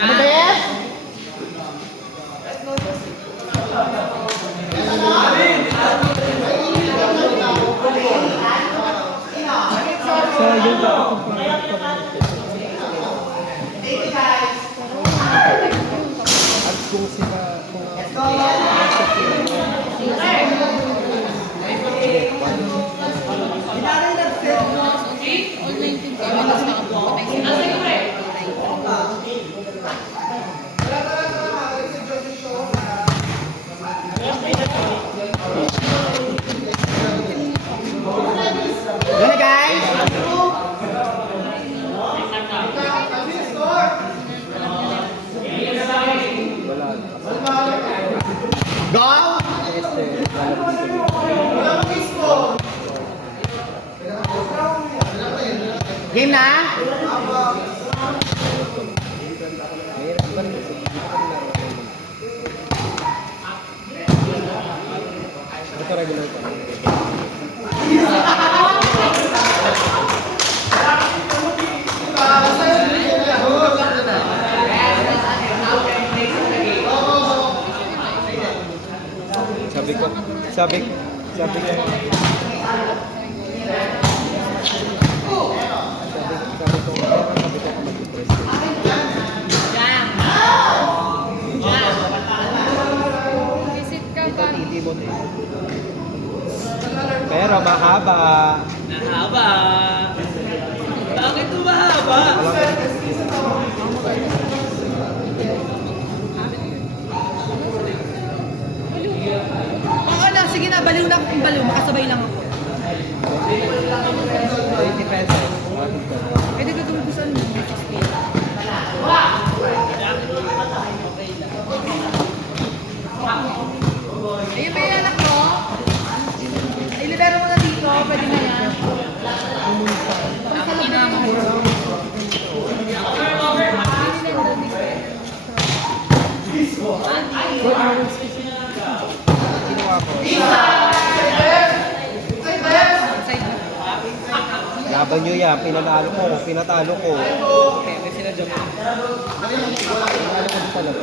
Ano ba yan? So, yung dapat at kung sila, Ano guys? Go! Game na? ito regular pa. Sabi ko, sabi ko, sabi ko mag-depress. Visit ka ba? Pero mahaba. Mahaba. Bakit ito mahaba? Oo na, sige na, baliw na akong baliw. Makasabay lang ako. 20 pesos. Pwede ka tumulong saan mo. Ayun ba yung anak mo? Ilibero mo na dito. Pwede na yan. Ginawa ko. Laban nyo yan, pinatalo ko. May sinadya mo. Pinatalo ko talaga.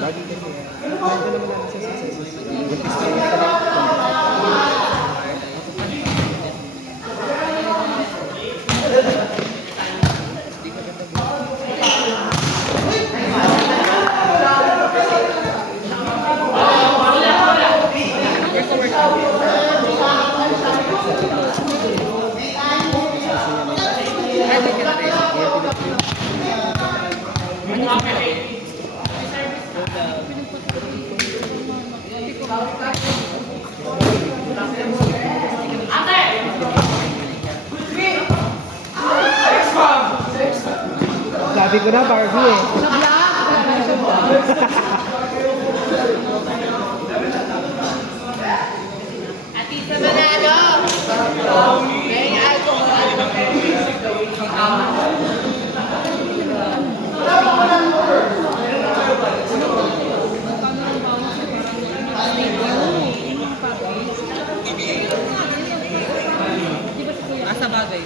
Lagi kasi, nandun naman lang sa success. Buntis na yun talaga. Sabi ko na, Barbie eh. Atisa Manalo! May alcohol. Asa bagay?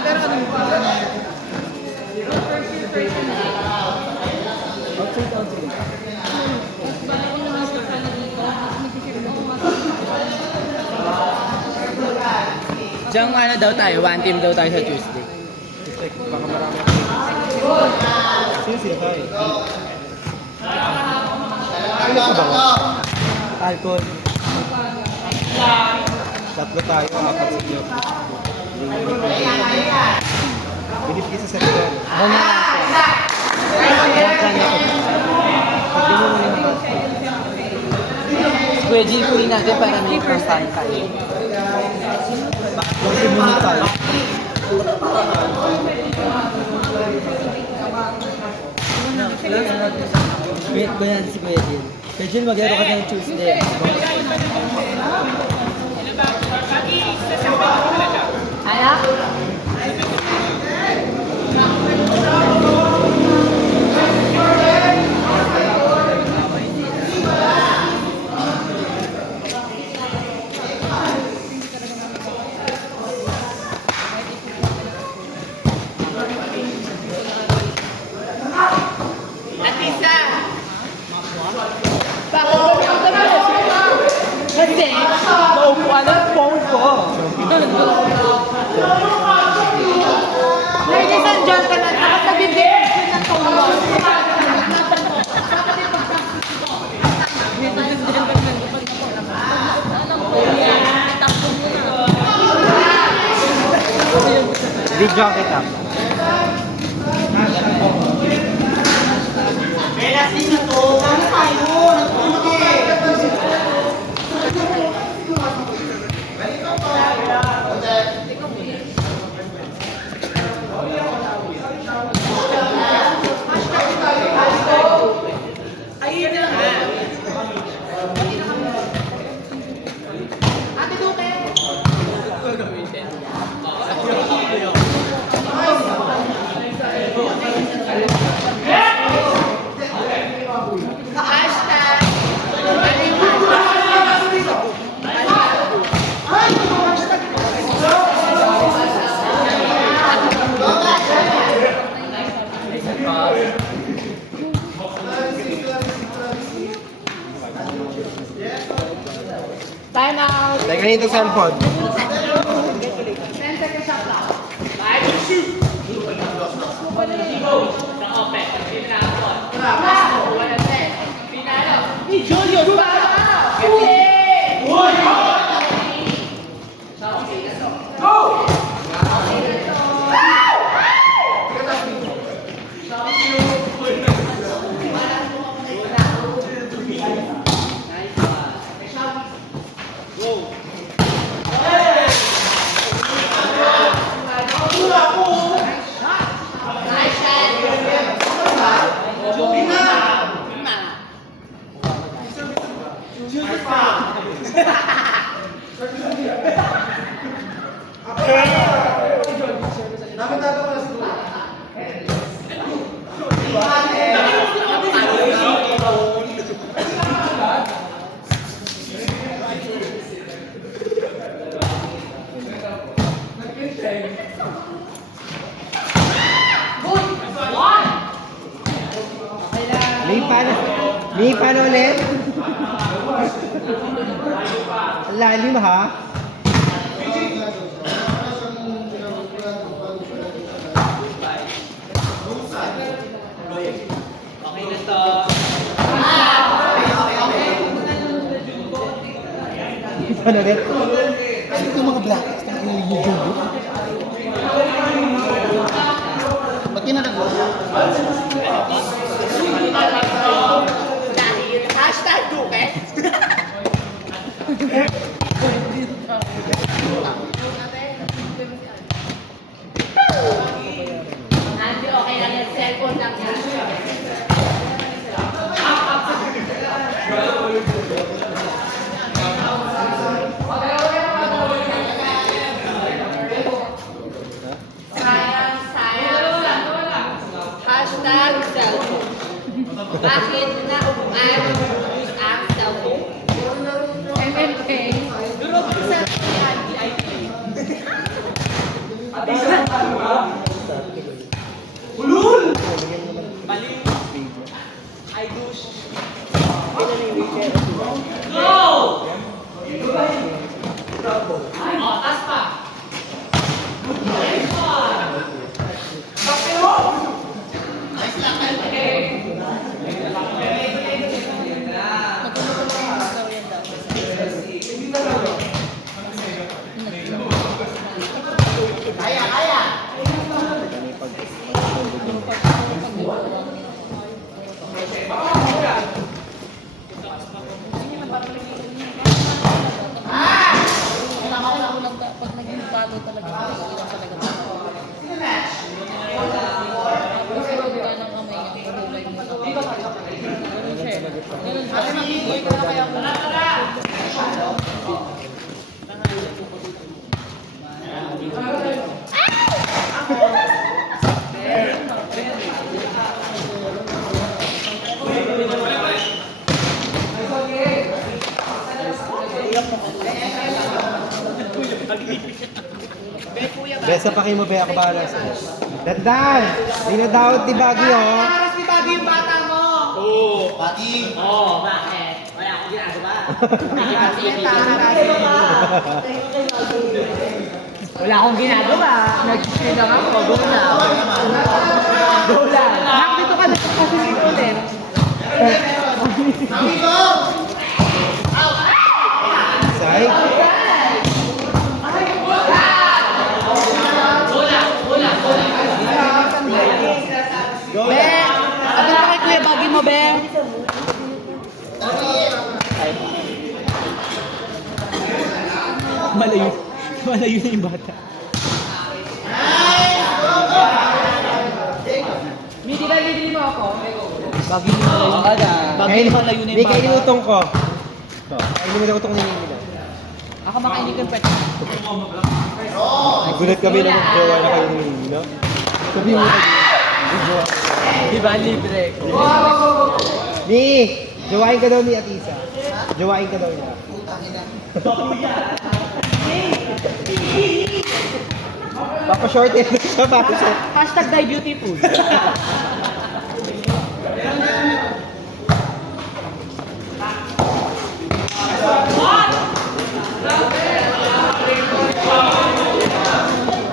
Pero ano mo? Outside. Diyan ano daw tayo, one team daw tayo sa Tuesday. Baka marami. Sino tayo? Ano ka ba? Alcohol. Tatlo tayo, apat sa tiyo. Binibigay sa sarili. Ako na lang po. Pagyan mo muna yung Kuya Jill, kunin natin para may percent tayo. Kasi muna tayo. Wait ba yan si Kuya Jill? Kuya Jill, mag-ero ka ng Tuesday. Ano? Video kita. Relasin na to. Ano tayo? Nagpunod eh. Ayun na nga. Ate Duque. Hashtag. Ano yung time out. Teka nito cellphone. 10 seconds shot lang. Julius, para! May paano ulit? Ang lalim ha? Okay na to. Paano ulit? Kasi ito mga blackouts na YouTube. Ba't yun na nag-go? Hashtag Duque. Andy, okay lang yung cellphone lang yan. Hashtag cellphone. Bakit na-add ang cellphone? MMK. Ay, douche. Pag naging talo talaga, ilang talaga. Kasi huwag ka ng kamay niya, kulay mo. Ganun siya. Ganun siya. Besa pa kayo mo, Bea, ako bahala sa'yo. Dandan! Dinadawat ni Baggy, oh. Nakaras ni Baggy yung bata mo. Pati! Oo, bakit? Wala akong ginagawa. Wala akong ginagawa. Nag-chill lang ako. Go na. Go lang. Nak, dito ka na kasi dito ulit. Say? lalayo na yung bata. Midi ba hindi mo ako? Bagay mo na yung bata. Bagay mo na yun Hindi, yung kainin bata. utong ko. Kainin mo utong ni Mimi. Ako makainig ng pet. Gulat kami na mag-jowa na kayo ni Mimi, no? Sabi mo kayo. Jowa. Di ba libre? Ni! Jowain ka daw ni Atisa. Jowain ka daw niya. Papa-short eh. Siya papa-short. Hashtag die beautiful.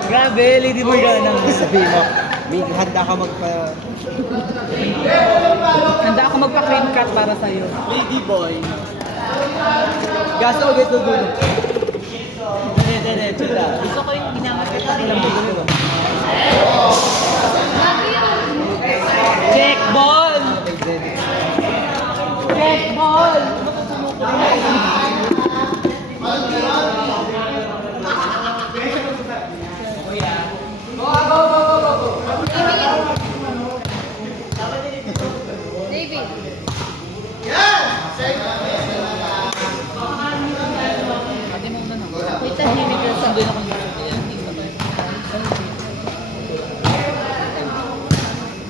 Grabe, Lady Morgana. Sabi mo, May handa ka magpa... Handa ako magpa-cream cut para sa'yo. Lady boy. Gasto ulit na dulo. Diretso lang. Gusto ko yung ginamit ko. Check ball! Check ball! David. Ate mo na no. Wait, tahimik girls. Sando na kung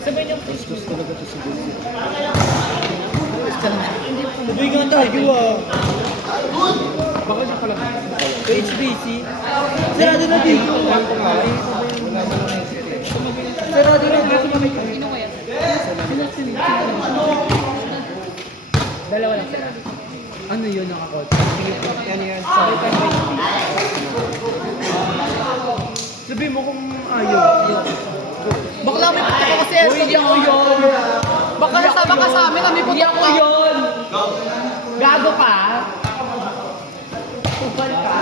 sabay niyang push. Talaga to si Lucy. Sabi nga tayo ah. Baka siya pala. HBC. Sarado na dito. Sarado na dito. Sino kaya? Dalawa lang sila. Ano yun nakakot? Yan yan. Sabi mo kung ayaw. Bakla may puto ko kasi. Uy, hindi ako yun. Baka nasama ka sa amin, kami puto ko. Hindi ako yun. Gago ka. Kupal ka.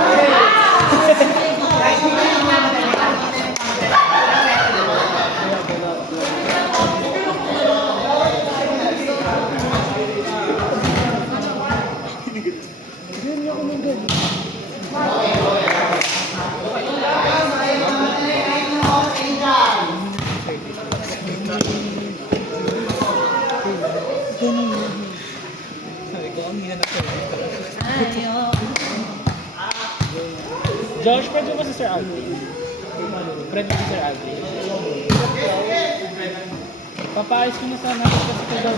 Josh, pwede mo si Sir Alvin? Friend mo si Sir Alvin? Papaayos ko na sana kasi ko daw.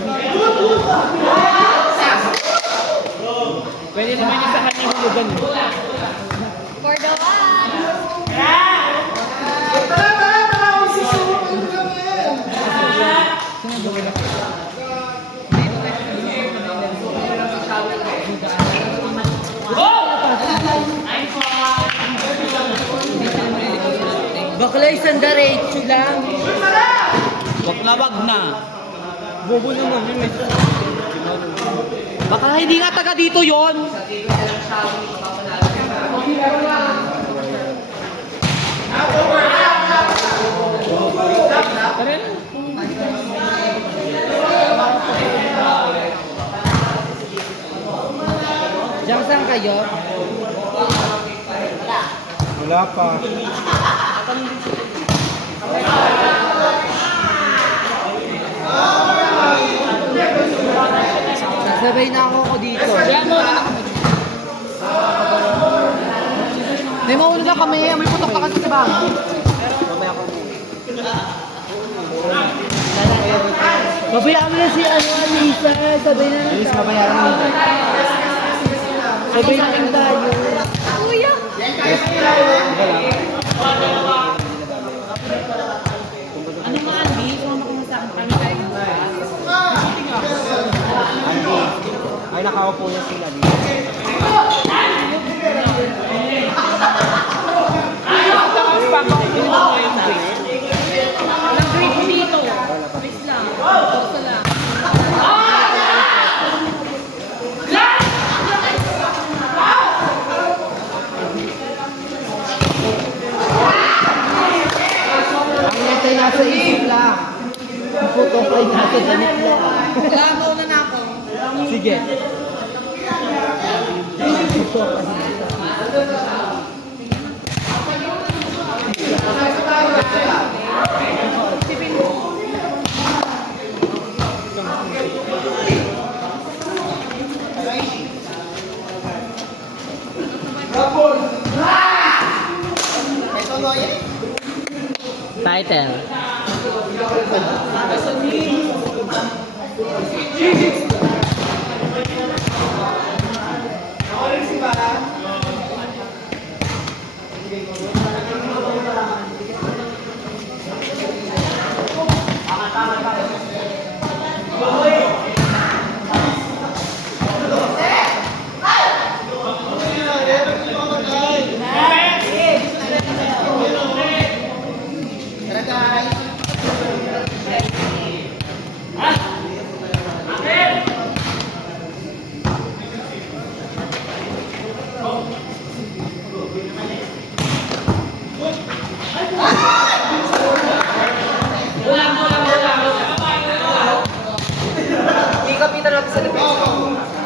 Pwede naman yung sa kanya hulugan eh. Cordova! Bakla isang diretso lang. Wag na. Bobo naman yun eh. Baka hindi nga taga dito yon. Diyan saan kayo? Wala pa. Sabay na ako dito. Kaya mo na ako. May mauna na kami. May putok pa kasi sa bahay. Babayaan mo na si Alisa. Sabay na Please, mabayaran mo. Sabay na lang tayo. Kuya! Ano mga Andy? Sumama ko sa akin. Kami kayo ng Ay, nakaupo niya sila dito. Walang grip dito. Please lang. Gusto lang. Ang netay nasa isip lang. Ang puto ay nasa damit lang. Wala, mauna na ako. Sige. yan. Title. Tara guys. Ikapitan natin sa defense.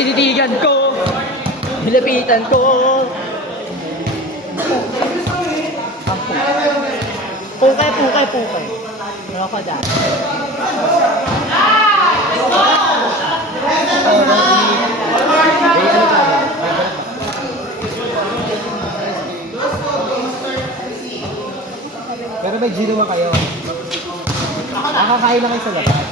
Tinitigan ko. Hilapitan ko. Pukay, pukay, pukay. Ano ka dyan? Pero may G naman kayo. Nakakain na kayo sa labas.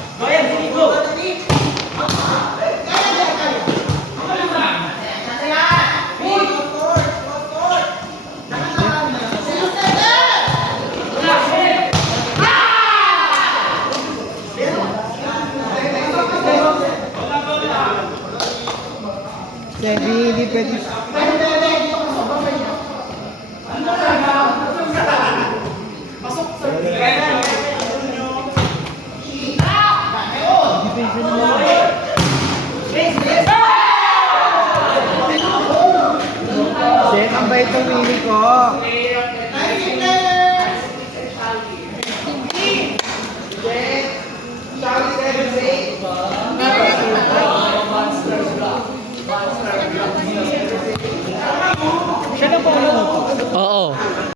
Sebi, hindi pwede. Set, ang bait ng winning ko. Charlie 7-8.